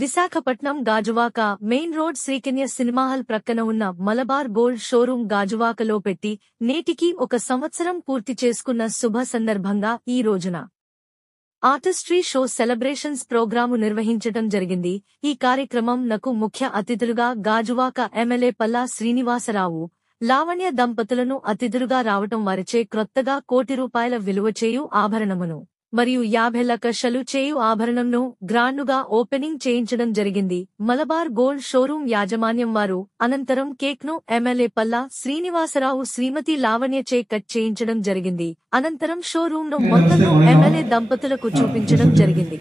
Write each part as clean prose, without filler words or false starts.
Visakhapatnam Gajuwaka main road Srikanya సినిమాహాల్ ప్రక్కన ఉన్న Malabar gold showroom గాజువాకలో పెట్టి నేటికి 1 సంవత్సరం పూర్తి చేసుకున్న శుభ సందర్భంగా ఈ రోజున ఆర్టిస్ట్రీ షో సెలబ్రేషన్స్ ప్రోగ్రాము నిర్వహించటం జరిగింది. ఈ కార్యక్రమం నకు ముఖ్య అతిథులుగా గాజువాక ఎమ్మెల్యే పల్లా శ్రీనివాసరావు, లావణ్య దంపతులను అతిథులుగా రావటం వారిచే క్రొత్తగా ₹1,00,00,000 విలువ చేయు ఆభరణమును మరియు 50 లక్షలు చేయు ఆభరణంను గ్రాండుగా ఓపెనింగ్ చేయించడం జరిగింది. మలబార్ గోల్డ్ షోరూం యాజమాన్యం వారు అనంతరం కేక్ను ఎమ్మెల్యే పల్లా శ్రీనివాసరావు శ్రీమతి లావణ్యచే కట్ చేయించడం జరిగింది. అనంతరం షోరూంను మొత్తం ఎమ్మెల్యే దంపతులకు చూపించడం జరిగింది.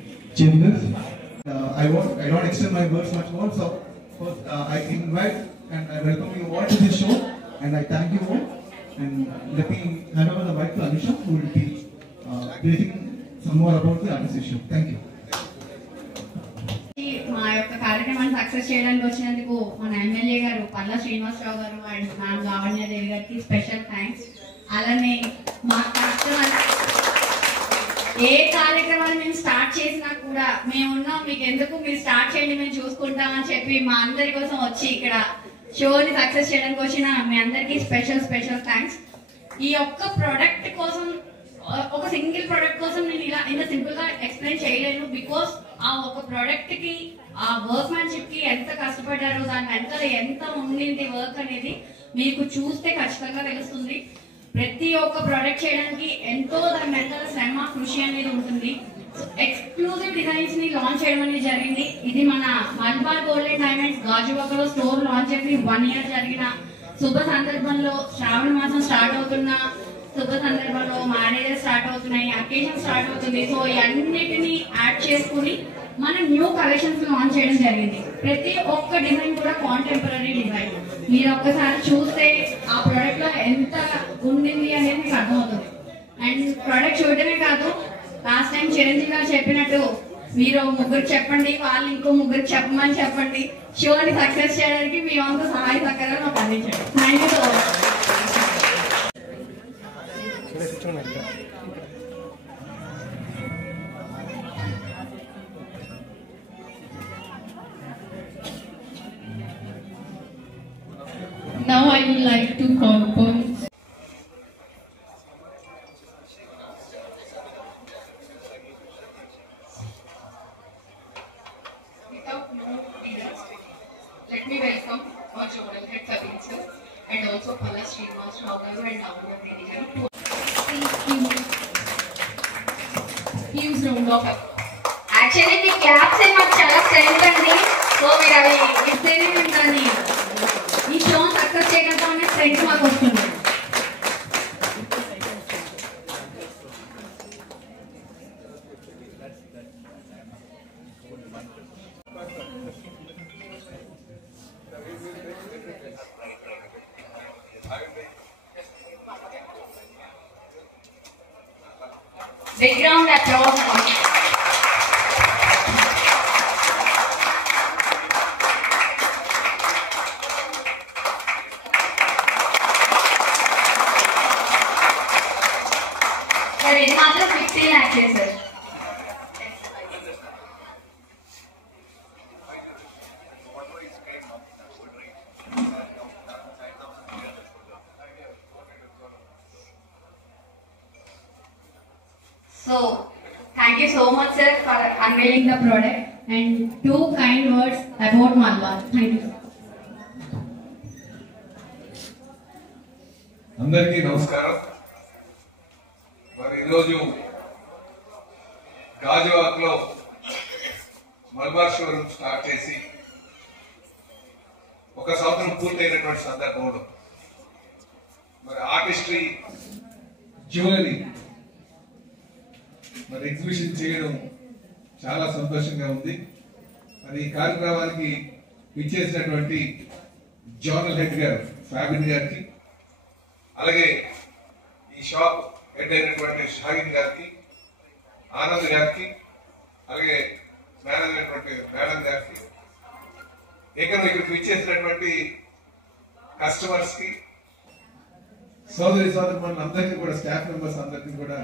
Some more about the association. Thank you. మా యొక్క కార్యక్రమాన్ని సక్సెస్ చేయడానికి వచ్చినందుకు మన ఎమ్మెల్యే గారు పల్లా శ్రీనివాసరావు గారు అండ్ మ్యామ్ లావణ్య దేవి గారికి స్పెషల్ థ్యాంక్స్. అలానే మా కస్టమర్ ఏ కార్యక్రమాన్ని మేము స్టార్ట్ చేసినా కూడా మేమున్నాం, మీకు ఎందుకు మీరు స్టార్ట్ చేయండి మేము చూసుకుంటామని చెప్పి మా అందరి కోసం వచ్చి ఇక్కడ షోని సక్సెస్ చేయడానికి వచ్చిన మీ అందరికీ స్పెషల్ థ్యాంక్స్. ఈ యొక్క ప్రోడక్ట్ కోసం, ఒక సింగిల్ ప్రోడక్ట్ కోసం నేను ఇలా ఇంత సింపుల్ గా ఎక్స్ప్లెయిన్ చేయలేను. బికాస్ ఆ ఒక ప్రోడక్ట్ కి, ఆ వర్క్ మ్యాన్షిప్ కి ఎంత కష్టపడ్డారో, దాని వెనకాల ఎంత ఉండింది వర్క్ అనేది మీకు చూస్తే ఖచ్చితంగా తెలుస్తుంది. ప్రతి ఒక్క ప్రోడక్ట్ చేయడానికి ఎంతో దాని వెనకాల శ్రమ, కృషి అనేది ఉంటుంది. ఎక్స్క్లూజివ్ డిజైన్స్ ని లాంచ్ చేయడం అనేది జరిగింది. ఇది మన మల్బార్ గోల్డ్ అండ్ డైమండ్స్ గాజువాకలో స్టోర్ లాంచ్ అయ్యి 1 year జరిగిన శుభ సందర్భంలో, శ్రావణ మాసం స్టార్ట్ అవుతున్న శుభ సందర్భంలో, మ్యారేజెస్ స్టార్ట్ అవుతున్నాయి, అకేషన్ స్టార్ట్ అవుతుంది. సో ఇవన్నిటిని యాడ్ చేసుకుని మనం న్యూ కలెక్షన్స్ లాంచ్ చేయడం జరిగింది. ప్రతి ఒక్క డిజైన్ కూడా కాంటెంపరీ డిజైన్. మీరు ఒక్కసారి చూస్తే ఆ ప్రోడక్ట్ లో ఎంత ఉండింది అనేది మీకు అర్థమవుతుంది. అండ్ ప్రోడక్ట్ చూడటమే కాదు, లాస్ట్ టైం చిరంజీవి గారు చెప్పినట్టు మీరు 3 చెప్పండి, వాళ్ళు ఇంకో 3 చెప్పమని చెప్పండి. షోని సక్సెస్ చేయడానికి మీ వంతు సహాయ సహకారాలు మాకు అందించండి. Thank you so much. Now I would like to call upon let me welcome our Journal Head Kavin sir and also Palla Srinivasarao garu and Lavanya Devi garu. huge round of actually me claps మాకు చాలా strength అండి. So మీరు అవి ఇస్తేనే మేము దాన్ని ఈ show success చేయడంతో అనే స్ట్రెంత్ మాకు వస్తుంది. Background applause. Sir, ఇది మాత్రం 15 lakhs sir. So, thank you so much sir for unveiling the product and 2 kind words about Malabar. Thank you. అందరికీ నమస్కారం. మరి ఈరోజు గాజువాకలో మల్బార్ షోరూమ్ స్టార్ట్ చేసి 1 సంవత్సరం పూర్తయినటువంటి సందర్భంలో మరి ఆర్టిస్ట్రీ జ్యువెలరీ మరి ఎగ్జిబిషన్ చేయడం చాలా సంతోషంగా ఉంది. మరి ఈ కార్యక్రమానికి ఇచ్చేసినటువంటి జోనల్ హెడ్ గారు ఫ్యాబిన్ గారికి, అలాగే ఈ షాప్ హెడ్ అయినటువంటి షాహిన్ గారికి, ఆనంద్ గారికి, అలాగే మేనేజర్ అయినటువంటి మేడం గారికి, ఇక్కడికి ఇచ్చేసినటువంటి కస్టమర్స్ కి, సోదరి సోదరులందరికీ కూడా, స్టాఫ్ మెంబర్స్ అందరికీ కూడా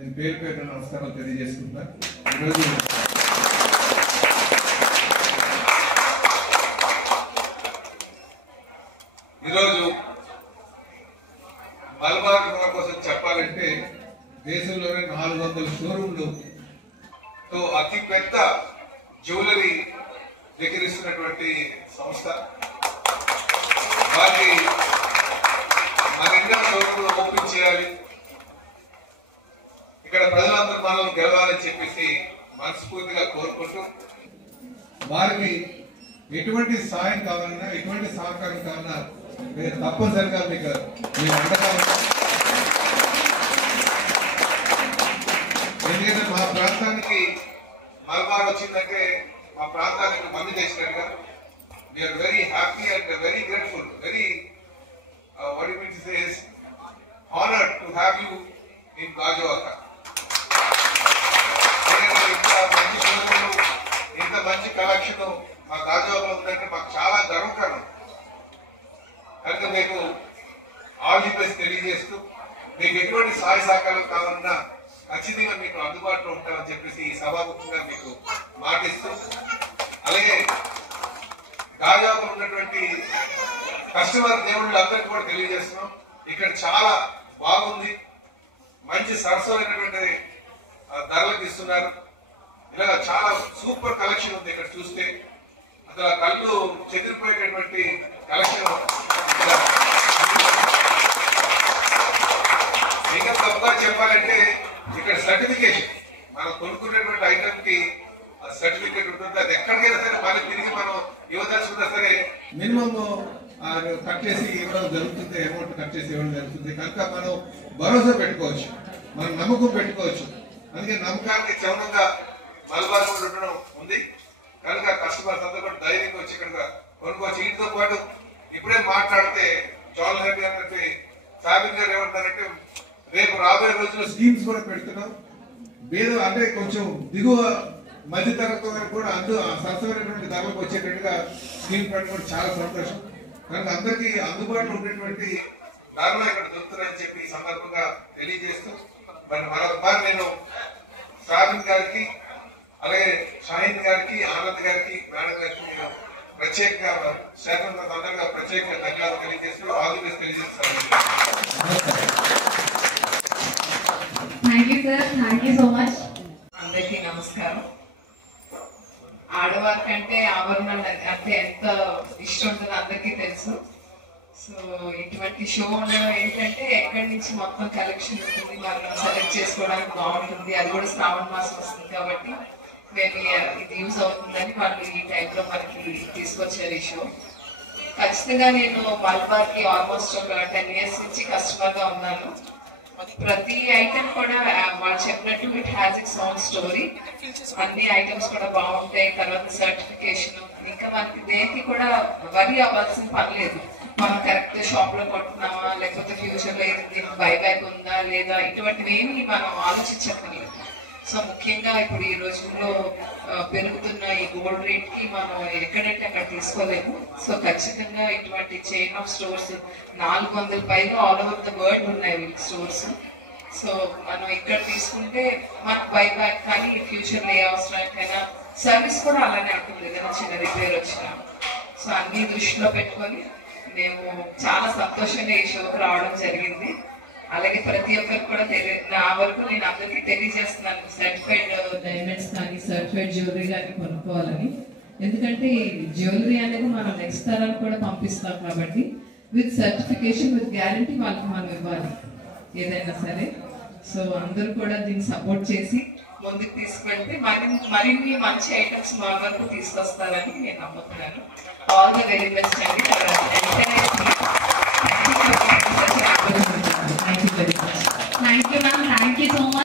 నేను పేరు పేరు నమస్కారాలు తెలియజేసుకుంటున్నాను. ఈరోజు వందల షోరూమ్లు తో అతి పెద్ద జ్యువెలరీ విక్రయిస్తున్నటువంటి సంస్థ. వారికి మన ఇండియన్ షోరూమ్ ఓపెన్ చేయాలి, ఇక్కడ ప్రజలందరూ మనం గెలవాలని చెప్పేసి మనస్ఫూర్తిగా కోరుకుంటూ వారికి ఎటువంటి సాయం కావాలన్నా ఎటువంటి సహకారం కావాలన్నా తప్పనిసరిగా మీకు అండగా ఉంటాం. ఎందుకంటే మా ప్రాంతానికి మలబార్ వచ్చిందంటే మా ప్రాంతానికి మంది చేసినట్టుగా we are very happy and very grateful, very what you mean to say is honoured to have you in Gajuwaka. ఇంత మంచి షోరూమ్, ఇంత మంచి కలెక్షన్ మా గాజువాకలో ఉందంటే మాకు చాలా గర్వకారణం. కనుక మీకు ఆల్ ది బెస్ట్ తెలియజేస్తూ మీకు ఎటువంటి సహాయ సహకారం కావాలన్నా ఖచ్చితంగా మీకు అందుబాటులో ఉంటామని చెప్పేసి ఈ సభాముఖంగా మీకు మాటిస్తూ, అలాగే గాజువాకలో ఉన్నటువంటి కస్టమర్ దేవుళ్ళందరికీ కూడా తెలియజేస్తున్నాం, ఇక్కడ చాలా బాగుంది, మంచి సరసమైనటువంటి ధరలకు ఇస్తున్నారు. ఇలా చాలా సూపర్ కలెక్షన్ ఉంది. ఇక్కడ చూస్తే అసలు కళ్ళు చెదిరిపోయేటటువంటి కలెక్షన్. ఇంకా తప్పుగా చెప్పాలంటే ఇక్కడ సర్టిఫికేషన్ మనం కొనుక్కున్నటువంటి ఐటమ్ కి సర్టిఫికేట్ ఉంటుంది. అది ఎక్కడికైనా సరే మళ్ళీ తిరిగి మనం ఇవ్వదలుచుకున్నా సరే మినిమం కట్ చేసి ఇవ్వడం జరుగుతుంది, అమౌంట్ కట్ చేసి ఇవ్వడం జరుగుతుంది. కనుక మనం భరోసా పెట్టుకోవచ్చు, మనం నమ్మకం పెట్టుకోవచ్చు. అందుకే నమ్మకానికి చౌనంగా మలబార్ ఉండడం ఉంది. కనుక కస్టమర్స్ అందరూ కూడా ధైర్యంగా వచ్చి ఇక్కడ కొనుక్కోవచ్చు. వీటితో పాటు ఇప్పుడే మాట్లాడితే జోనల్ హెడ్ గారి ఫ్యాబిన్ గారు ఏమంటారంటే రేపు రాబోయే రోజుల్లో స్కీమ్స్ కూడా పెడుతున్నాం. అంటే కొంచెం దిగువ మధ్య తరగతి వారికి కూడా సరసమైనటువంటి ధరలకు వచ్చేటట్టుగా స్కీమ్ పెట్టుకోవడం చాలా సంతోషం. కనుక అందరికీ అందుబాటులో ఉండేటువంటి ధరలు ఇక్కడ దొరుకుతున్నాయని చెప్పి ఈ సందర్భంగా తెలియజేస్తూ మరి మరొకసారి నేను ఫ్యాబిన్ గారికి, అలాగే షాహిద్ గారికి, ఆనంద్ గారికి, మేడం గారికి నేను ప్రత్యేకంగా శాఖ అందరిగా ప్రత్యేకంగా ధన్యవాదాలు తెలియజేస్తూ ఆల్ ది బెస్ట్ తెలియజేస్తాను. Thank you sir, thank you so much. అందరికీ నమస్కారం. ఆడవారి కంటే ఆభరణాలు అంటే ఎంత ఇష్టం ఉంటుందో అందరికీ తెలుసు. సో ఇటువంటి షో ఉండడం ఏంటంటే ఎక్కడి నుంచి మొత్తం కలెక్షన్ ఉంటుంది, మనం సెలెక్ట్ చేసుకోవడానికి బాగుంటుంది. అది కూడా శ్రావణ మాసం వస్తుంది కాబట్టి మేము ఇది యూజ్ అవుతుందని వాళ్ళు ఈ టైంలో మనకి తీసుకొచ్చారు ఈ షో. ఖచ్చితంగా నేను మలబార్ కి ఆల్మోస్ట్ ఒక 10 years నుంచి కస్టమర్ గా ఉన్నాను. ప్రతి ఐటమ్ కూడా వాళ్ళు చెప్పినట్టు it has its own story. అన్ని ఐటమ్స్ కూడా బాగుంటాయి. తర్వాత సర్టిఫికేషన్, ఇంకా మనకి దేనికి కూడా వరి అవ్వాల్సిన పని లేదు. మనం కరెక్ట్ షాప్ లో కొంటున్నామా, లేకపోతే ఫ్యూచర్ లో దీనికి బైబ్యాక్ ఉందా లేదా, ఇటువంటివి ఏమి మనం ఆలోచించక్కర్లేదు. సో ముఖ్యంగా ఇప్పుడు ఈ రోజుల్లో పెరుగుతున్న ఈ గోల్డ్ రేట్ కి మనం ఎక్కడంటే అక్కడ తీసుకోలేము. సో ఖచ్చితంగా ఇటువంటి చైన్ ఆఫ్ స్టోర్స్ 400 పైగా ఆల్ ఓవర్ ద వరల్డ్ ఉన్నాయి వీళ్ళకి స్టోర్స్. సో మనం ఇక్కడ తీసుకుంటే మనకు బైబ్యాక్ కానీ ఫ్యూచర్ లో ఏ అవసరానికైనా సర్వీస్ కూడా అలానే ఉంటుంది, ఏదైనా చిన్న రిపేర్ వచ్చినా. సో అన్ని దృష్టిలో పెట్టుకొని మేము చాలా సంతోషంగా ఈ షోకి రావడం జరిగింది. అలాగే ప్రతి ఒక్కరికి కూడా నా వరకు నేను అందరికీ తెలియజేస్తున్నాను, సర్టిఫైడ్ డైమండ్స్ కానీ సర్టిఫైడ్ జ్యువెలరీ కానీ కొనుక్కోవాలని. ఎందుకంటే జ్యువెలరీ అనేది మనం నెక్స్ట్ తరానికి కూడా పంపిస్తాం కాబట్టి విత్ సర్టిఫికేషన్, విత్ గ్యారంటీ వాళ్ళకి మనం ఇవ్వాలి ఏదైనా సరే. సో అందరూ కూడా దీన్ని సపోర్ట్ చేసి ముందుకు తీసుకెళ్తే మరిన్ని మంచి ఐటమ్స్ మా వరకు తీసుకొస్తారని నేను నమ్ముతున్నాను. ఆల్ ద వెరీ బెస్ట్ అండి. Thank you ma'am, thank you so much.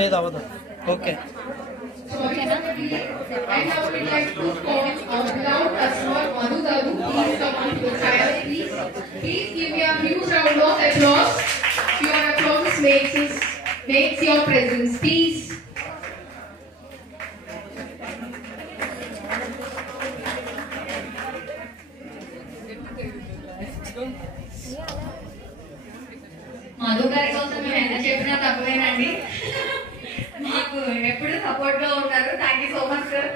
లేదు అవ్వదు. Okay. I now would like to call our beloved customer Madhu Garu. Please come on to the trial, please. Please give me a huge round of applause. Your applause makes your presence. Please. Madhu గారి కోసం మేము ఎంత చెప్పినా తక్కువేనండి. మీకు ఎప్పుడు support గా ఉంటారు. Thank you so much sir.